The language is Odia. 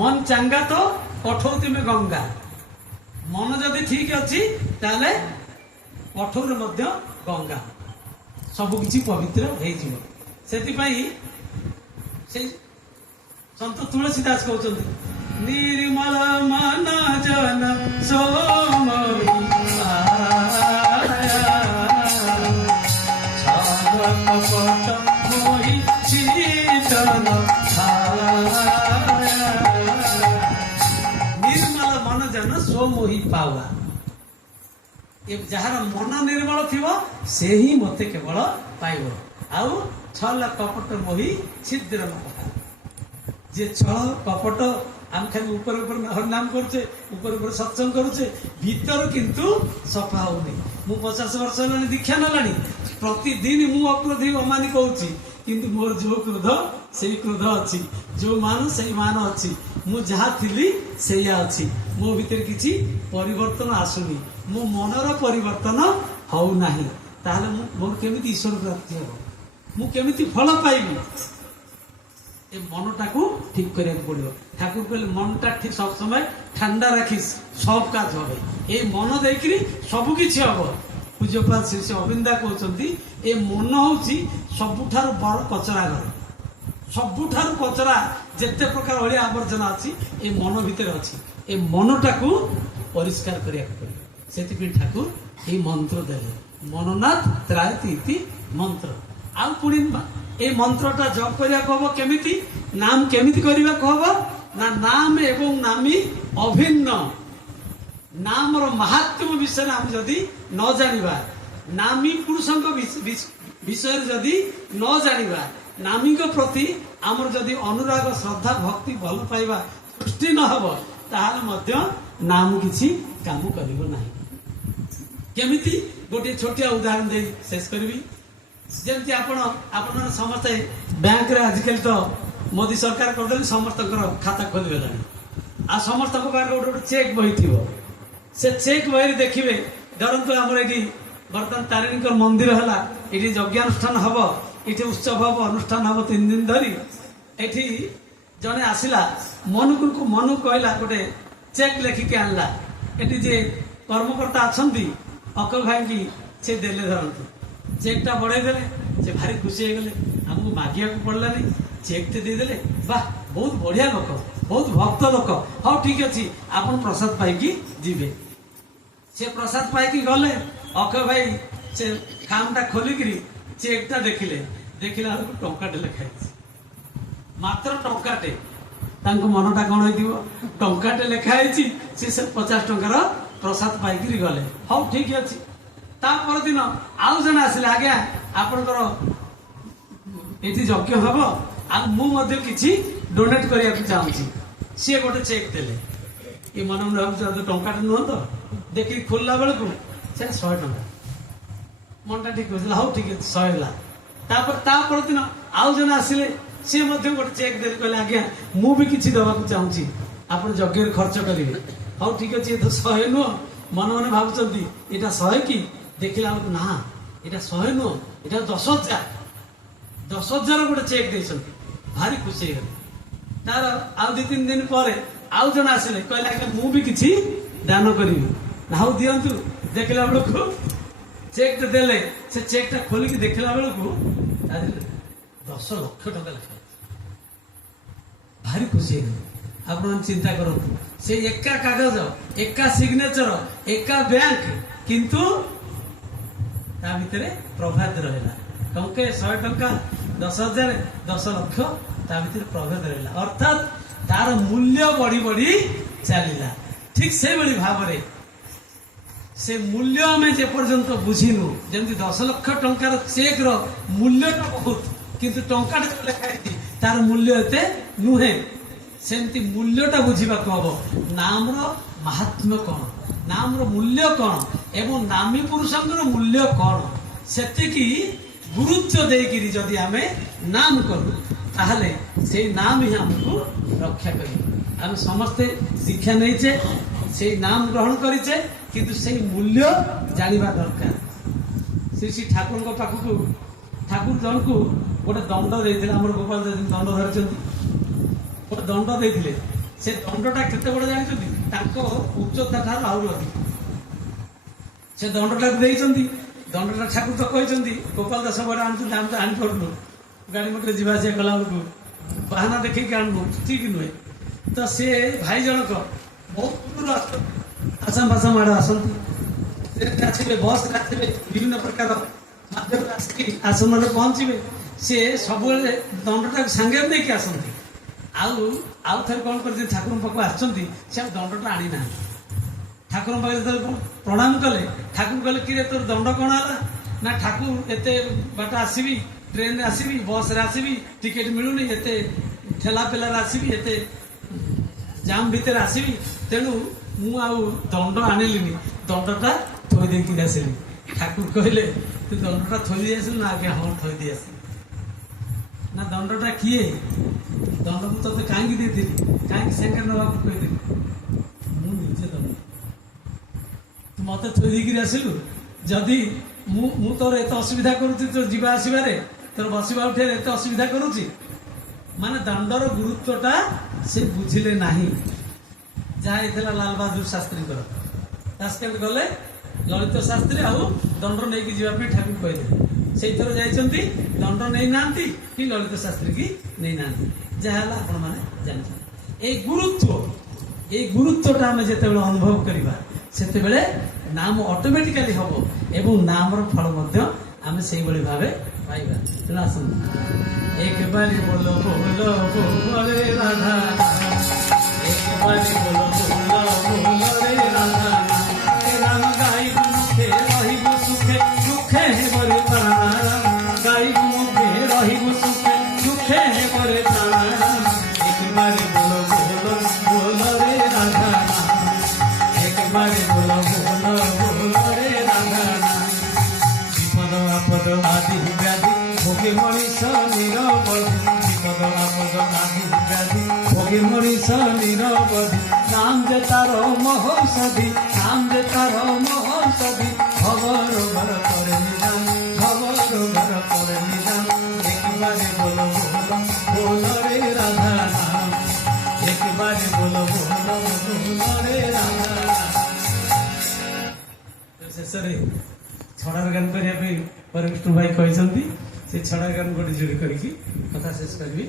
মন চাঙ্গা তো কঠৌতি মে গঙ্গা। মন যদি ঠিক ଅଛି তাহলে কঠোର ମଧ୍ୟ ଗଙ୍ଗା, ସବୁକିଛି ପବିତ୍ର ହେଇଯିବ। ସେଥିପାଇଁ ସେଇ ସନ୍ଥ ତୁଳସୀ ଦାସ କହୁଛନ୍ତି ନିର୍ମଳ ମନ ଜନ କପଟ ମୋହି ଶୀତଳ ନିର୍ମଳ ମନ ଜନ ସୋମୋହି ପାୱା। ଯାହାର ମନ ନିର୍ମଳ ଥିବ ସେ ହିଁ ମତେ କେବଳ ପାଇବ। ଆଉ ଛଳ କପଟ ମୋହି ଛିଦ୍ର ଯେ ଛଳ କପଟ ଆମେ ଖାଲି ଉପରେ ଉପରେ ହରିନାମ କରୁଛେ, ଉପରେ ଉପରେ ସତ୍ସଙ୍ଗ କରୁଛେ, ଭିତର କିନ୍ତୁ ସଫା ହଉନି। ମୁଁ 50 ବର୍ଷ ହେଲାଣି ଦୀକ୍ଷା ନେଲାଣି, ପ୍ରତିଦିନ ମୁଁ ଅକ୍ରୋଧୀ ଅମାନି କହୁଛି, କିନ୍ତୁ ମୋର ଯୋଉ କ୍ରୋଧ ସେଇ କ୍ରୋଧ ଅଛି, ଯୋଉ ମାନ ସେଇ ମାନ ଅଛି, ମୁଁ ଯାହା ଥିଲି ସେଇଆ ଅଛି। ମୋ ଭିତରେ କିଛି ପରିବର୍ତ୍ତନ ଆସୁନି, ମୋ ମନର ପରିବର୍ତ୍ତନ ହଉନାହିଁ। ତାହେଲେ ମୋର କେମିତି ଈଶ୍ୱର ପ୍ରାପ୍ତି ହବ, ମୁଁ କେମିତି ଫଳ ପାଇବି? ଏ ମନଟାକୁ ঠিক କରିବାକୁ ପଡିବ। ଠାକୁର କହିଲେ ମନଟା ঠিক সব সময় ঠান্ডা রাখিস সব কাজ হবে। এই মন ଦେଇକିରି ସବୁ କିଛି ହବ। ପୂଜ୍ୟପାଦ ଶ୍ରୀ ଶ୍ରୀ ଅବିନ୍ଦା କହୁଛନ୍ତି ଏ ମନ ହଉଛି ସବୁଠାରୁ ବଡ କଚରା ଘର। ସବୁଠାରୁ କଚରା ଯେତେ ପ୍ରକାର ଅଳିଆ ଆବର୍ଜନା ଅଛି ଏ ମନ ଭିତରେ ଅଛି। ଏ ମନଟାକୁ ପରିଷ୍କାର କରିବାକୁ ପଡିବ। ସେଥିପାଇଁ ଠାକୁର এই ମନ୍ତ୍ର ଦେଲେ ମନନାଥ ତ୍ରାୟତି ଇତି ମନ୍ତ୍ର। ଆଉ ପୁଣି এই মন্ত্রটা জপ করিବାକୁ হব কেমিতি? নাম কেমিতি করিବାକୁ হব না নাম এবং নামী অভিন্ন। নামর মাহাত্ম্য বিষয়ে আমি যদি ন জানিবা, নামী পুরুষଙ୍କ বিষୟରେ যদি ন জানিবা, নামীଙ୍କ প্রতি ଆମର যদি ଅନୁରାଗ ଶ୍ରଦ୍ଧା ଭକ୍ତି ଭଲ ପାଇବା ସୃଷ୍ଟି ନ ହେବ ତାହେଲେ ମଧ୍ୟ ନାମ କିଛି କାମ କରିବ ନାହିଁ। କେମିତି? ଗୋଟିଏ ଛୋଟିଆ ଉଦାହରଣ ଦେଇ ଶେଷ କରିବି। ଯେମିତି ଆପଣ ସମସ୍ତେ ବ୍ୟାଙ୍କରେ ଆଜିକାଲି ତ ମୋଦି ସରକାର କରିଦେଲେ ସମସ୍ତଙ୍କର ଖାତା ଖୋଲିଗଲାଣି। ଆଉ ସମସ୍ତଙ୍କ ପାଖରେ ଗୋଟେ ଗୋଟେ ଚେକ୍ ବହି ଥିବ। ସେ ଚେକ୍ ବହିରେ ଦେଖିବେ, ଧରନ୍ତୁ ଆମର ଏଠି ବର୍ତ୍ତମାନ ତାରିଣୀଙ୍କର ମନ୍ଦିର ହେଲା, ଏଠି ଯଜ୍ଞାନୁଷ୍ଠାନ ହବ, ଏଠି ଉତ୍ସବ ହବ, ଅନୁଷ୍ଠାନ ହବ 3 ଦିନ ଧରି। ଏଠି ଜଣେ ଆସିଲା, ମନକୁ କହିଲା ଗୋଟେ ଚେକ୍ ଲେଖିକି ଆଣିଲା। ଏଠି ଯେ କର୍ମକର୍ତ୍ତା ଅଛନ୍ତି ଅକ ଭାଇକି ସେ ଦେଲେ, ଧରନ୍ତୁ ଚେକଟା ବଢେଇ ଦେଲେ, ସେ ଭାରି ଖୁସି ହେଇଗଲେ, ଆମକୁ ମାଗିବାକୁ ପଡିଲାନି, ଚେକଟେ ଦେଇଦେଲେ। ବାহ, ବହୁତ ବଢିଆ ଲୋକ, ବହୁତ ଭକ୍ତ ଲୋକ, ହଉ ଠିକ ଅଛି ଆପଣ ପ୍ରସାଦ ପାଇକି ଯିବେ। ସେ ପ୍ରସାଦ ପାଇକି ଗଲେ, ଅକ୍ଷୟ ଭାଇ ସେ ଖାମଟା ଖୋଲିକିରି ଚେକଟା ଦେଖିଲା ବେଳକୁ ଟଙ୍କାଟେ ଲେଖା ହେଇଛି, ମାତ୍ର ଟଙ୍କାଟେ। ତାଙ୍କ ମନଟା କଣ ହେଇଥିବ? ଟଙ୍କାଟେ ଲେଖା ହେଇଛି, ସେ 50 ଟଙ୍କାର ପ୍ରସାଦ ପାଇକିରି ଗଲେ। ହଉ ଠିକ ଅଛି। ତା ପରଦିନ ଆଉ ଜଣେ ଆସିଲେ, ଆଜ୍ଞା ଆପଣଙ୍କର ଏଠି ଯଜ୍ଞ ହବ, ଆଉ ମୁଁ ମଧ୍ୟ କିଛି ଡୋନେଟ କରିବାକୁ ଚାହୁଁଛି। ସିଏ ଗୋଟେ ଚେକ୍ ଦେଲେ। ଏ ମନେ ମନେ ଭାବୁଛି ଟଙ୍କାଟେ ନୁହଁ ତ, ଦେଖିକି ଖୋଲିଲା ବେଳକୁ ସେ 100 ଟଙ୍କା। ମନଟା ଠିକ ବୁଝିଲା, ହଉ ଠିକ ଅଛି 100 ହେଲା। ତାପରେ ତା ପରଦିନ ଆଉ ଜଣେ ଆସିଲେ, ସିଏ ମଧ୍ୟ ଗୋଟେ ଚେକ୍ ଦେଲେ, କହିଲେ ଆଜ୍ଞା ମୁଁ ବି କିଛି ଦେବାକୁ ଚାହୁଁଛି, ଆପଣ ଯଜ୍ଞରେ ଖର୍ଚ୍ଚ କରିବେ। ହଉ ଠିକ ଅଛି, ଏ ତ 100 ନୁହଁ। ମନେ ମନେ ଭାବୁଛନ୍ତି ଏଇଟା 100 କି? ଦେଖିଲା ବେଳକୁ ନା, ଏଇଟା 100 ନୁହଁ, ଏଇଟା 10,000। 10,000 ଗୋଟେ ଚେକ୍ ଦେଇଛନ୍ତି। ଭାରି ଖୁସି ହେଇଗଲେ। ତାର ଆଉ 2-3 ଦିନ ପରେ ଆଉ ଜଣେ ଆସିଲେ, କହିଲେ ଆଜ୍ଞା ମୁଁ ବି କିଛି ଦାନ କରିବି। ହଉ ଦିଅନ୍ତୁ। ଦେଖିଲା ବେଳକୁ ଚେକ୍ ଦେଲେ, ସେ ଚେକ୍ ଟା ଖୋଲିକି ଦେଖିଲା ବେଳକୁ 10 ଲକ୍ଷ ଟଙ୍କା ଲେଖା। ଭାରି ଖୁସି ହେଇଗଲେ। ଆପଣ ଚିନ୍ତା କରନ୍ତୁ, ସେ ଏକା କାଗଜ, ଏକା ସିଗ୍ନେଚର, ଏକା ବ୍ୟାଙ୍କ, କିନ୍ତୁ ତା ଭିତରେ ପ୍ରଭେଦ ରହିଲା। ଟଙ୍କେ 100 ଟଙ୍କା, 10,000, 10 ଲକ୍ଷ, ତା ଭିତରେ ପ୍ରଭେଦ ରହିଲା। ଅର୍ଥାତ ତାର ମୂଲ୍ୟ ବଢି ବଢି ଚାଲିଲା। ଠିକ ସେଇଭଳି ଭାବରେ ସେ ମୂଲ୍ୟ ଆମେ ଯେପର୍ଯ୍ୟନ୍ତ ବୁଝିନୁ, ଯେମିତି 10 ଲକ୍ଷ ଟଙ୍କାର ଚେକ୍ ର ମୂଲ୍ୟଟା ବହୁତ, କିନ୍ତୁ ଟଙ୍କାଟା ଯୋଉ ଲେଖା ହେଇଛି ତାର ମୂଲ୍ୟ ଏତେ ନୁହେଁ। ସେମିତି ମୂଲ୍ୟଟା ବୁଝିବାକୁ ହବ। ନାମର ମାହାତ୍ମ୍ୟ କଣ, ନାମର ମୂଲ୍ୟ କଣ, ଏବଂ ନାମୀ ପୁରୁଷଙ୍କର ମୂଲ୍ୟ କଣ, ସେତିକି ଗୁରୁତ୍ୱ ଦେଇକିରି ଯଦି ଆମେ ନାମ କରୁ ତାହେଲେ ସେଇ ନାମ ହିଁ ଆମକୁ ରକ୍ଷା କରିବ। ଆମେ ସମସ୍ତେ ଶିକ୍ଷା ନେଇଛେ, ସେଇ ନାମ ଗ୍ରହଣ କରିଛେ, କିନ୍ତୁ ସେଇ ମୂଲ୍ୟ ଜାଣିବା ଦରକାର। ଶ୍ରୀ ଶ୍ରୀ ଠାକୁରଙ୍କ ପାଖକୁ ଠାକୁର ଜଣକୁ ଗୋଟେ ଦଣ୍ଡ ଦେଇଥିଲେ। ଆମର ଗୋପାଳ ଦଣ୍ଡ ଧରିଛନ୍ତି, ଗୋଟେ ଦଣ୍ଡ ଦେଇଥିଲେ। ସେ ଦଣ୍ଡଟା କେତେ ବଡ ଜାଣିଛନ୍ତି? ତାଙ୍କ ଉଚ୍ଚତା ଠାରୁ ଆହୁରି ଅଧିକ ସେ ଦଣ୍ଡଟାକୁ ଦେଇଛନ୍ତି। ଦଣ୍ଡଟା ଠାକୁର ତ କହିଛନ୍ତି ଗୋପାଳ ଦାସ ବଡ ଆଣୁଛନ୍ତି, ଆମେ ତ ଆଣିପାରୁନୁ, ଗାଡି ମଟର ଯିବା ଆସିବା କଲା ବେଳକୁ ବାହାନା ଦେଖେଇକି ଆଣୁ, ଠିକ ନୁହେଁ। ତ ସେ ଭାଇ ଜଣକ ବହୁତ ଦୂର ଆସାମ ଫାସାମ ଆଡେ ଆସନ୍ତି, ଟ୍ରେନରେ ଆସିବେ, ବସରେ ଆସିବେ, ବିଭିନ୍ନ ପ୍ରକାର ମାଧ୍ୟମରେ ଆସିକି ଆଶ୍ରମରେ ପହଞ୍ଚିବେ। ସେ ସବୁବେଳେ ଦଣ୍ଡଟାକୁ ସାଙ୍ଗରେ ନେଇକି ଆସନ୍ତି। ଆଉ ଥରେ କଣ କରିଛନ୍ତି, ଠାକୁରଙ୍କ ପାଖକୁ ଆସିଛନ୍ତି, ସେ ଆଉ ଦଣ୍ଡଟା ଆଣିନାହାନ୍ତି। ଠାକୁରଙ୍କ ପାଖରେ ଯେତେବେଳେ ପ୍ରଣାମ କଲେ, ଠାକୁର କହିଲେ କିରେ ତୋର ଦଣ୍ଡ କଣ ହେଲା? ନା ଠାକୁର ଏତେ ବାଟ ଆସିବି, ଟ୍ରେନରେ ଆସିବି, ବସରେ ଆସିବି, ଟିକେଟ ମିଳୁନି, ଏତେ ଠେଲା ପେଲାରେ ଆସିବି, ଏତେ ଜାମ୍ ଭିତରେ ଆସିବି, ତେଣୁ ମୁଁ ଆଉ ଦଣ୍ଡ ଆଣିଲିନି, ଦଣ୍ଡଟା ଥୋଇ ଦେଇକି ଆସିଲି। ଠାକୁର କହିଲେ ତୁ ଦଣ୍ଡଟା ଥୋଇ ଦେଇ ଆସିଲୁ? ନା ଆଜ୍ଞା ହଁ ଥୋଇ ଦେଇ ଆସିଲି। ନା ଦଣ୍ଡଟା କିଏ? ଦଣ୍ଡ ମୁଁ ତତେ କାହିଁକି ଦେଇଥିଲି, କାହିଁକି ସାଙ୍ଗରେ ନେବାକୁ କହିଥିଲି? ମୁଁ ନିଜେ ଦଣ୍ଡ, ତୁ ମତେ ଥୋଇ ଦେଇକିରି ଆସିଲୁ। ଯଦି ମୁଁ ତୋର ଏତେ ଅସୁବିଧା କରୁଛି, ତୋର ଯିବା ଆସିବାରେ, ତୋର ବସିବା ଉଠିବାରେ ଏତେ ଅସୁବିଧା କରୁଛି, ମାନେ ଦଣ୍ଡର ଗୁରୁତ୍ୱଟା ସେ ବୁଝିଲେ ନାହିଁ। ଯାହା ହେଇଥିଲା ଲାଲ ବାହାଦୁର ଶାସ୍ତ୍ରୀଙ୍କର, ତାସ୍କେଣ୍ଡ ଗଲେ ଲଳିତ ଶାସ୍ତ୍ରୀ ଆଉ ଦଣ୍ଡ ନେଇକି ଯିବା ପାଇଁ ଠାକୁର କହିଲେ। ସେଇଥର ଯାଇଛନ୍ତି, ଦଣ୍ଡ ନେଇନାହାନ୍ତି କି ଲଳିତ ଶାସ୍ତ୍ରୀ କି ନେଇନାହାନ୍ତି। ଯାହା ହେଲା ଆପଣ ମାନେ ଜାଣିଛନ୍ତି। ଏଇ ଗୁରୁତ୍ୱଟା ଆମେ ଯେତେବେଳେ ଅନୁଭବ କରିବା, ସେତେବେଳେ ନାମ ଅଟୋମେଟିକାଲି ହବ ଏବଂ ନାମର ଫଳ ମଧ୍ୟ ଆମେ ସେଇଭଳି ଭାବେ ପାଇବା। ତେଣୁ ଆସନ୍ତୁ ଏକ ବାରି ବୋଲ ବୋଲ ବୋଲେ ରାଧା, ଏକ ବାରି ବୋଲ ବୋଲ ବୋଲ ରେ ରାଧା, ରାମ ଗାଇବୁ ମୁଖେ ରହିବୁ ସୁଖେ, ସୁଖେ ହେବରେ ପ୍ରାଣ, ଗାଇବୁ ମୁଖେ ରହିବୁ ସୁଖେ, ସୁଖେ ହେବରେ ପ୍ରାଣ। ଏକ ବାରି ବୋଲ ବୋଲ ବୋଲ ରେ ରାଧା, ଏକ ବାରି ବୋଲ ବୋଲ ବୋଲ ରେ ରାଧା। ବିପଦ ଆପଦ ଆଦି ବ୍ୟାଧି ভোগে মଣିষ নিরবধি, বিপদ আপদ আদি ব্যাধি ভোগে মଣିষ নিরবধি। নাম যে তার মহৌষধি, নাম যে তার মহৌষধি, ভব রোগর করে নিদান, ভব রোগর করে নিদান। একবারে বলো বলো বলো রে রাধা নাম, একবারে বলো বলো বলো রে রাধা নাম। ଶେଷରେ ଛଡ଼ାର ଗାନ କରିବା ପାଇଁ ପରମେଶ୍ୱର ଭାଇ କହିଛନ୍ତି। ସେ ଛଡ଼ା ଗାନ ଗୋଟେ ଯୋଡ଼ି କରିକି କଥା ଶେଷ କରିବି।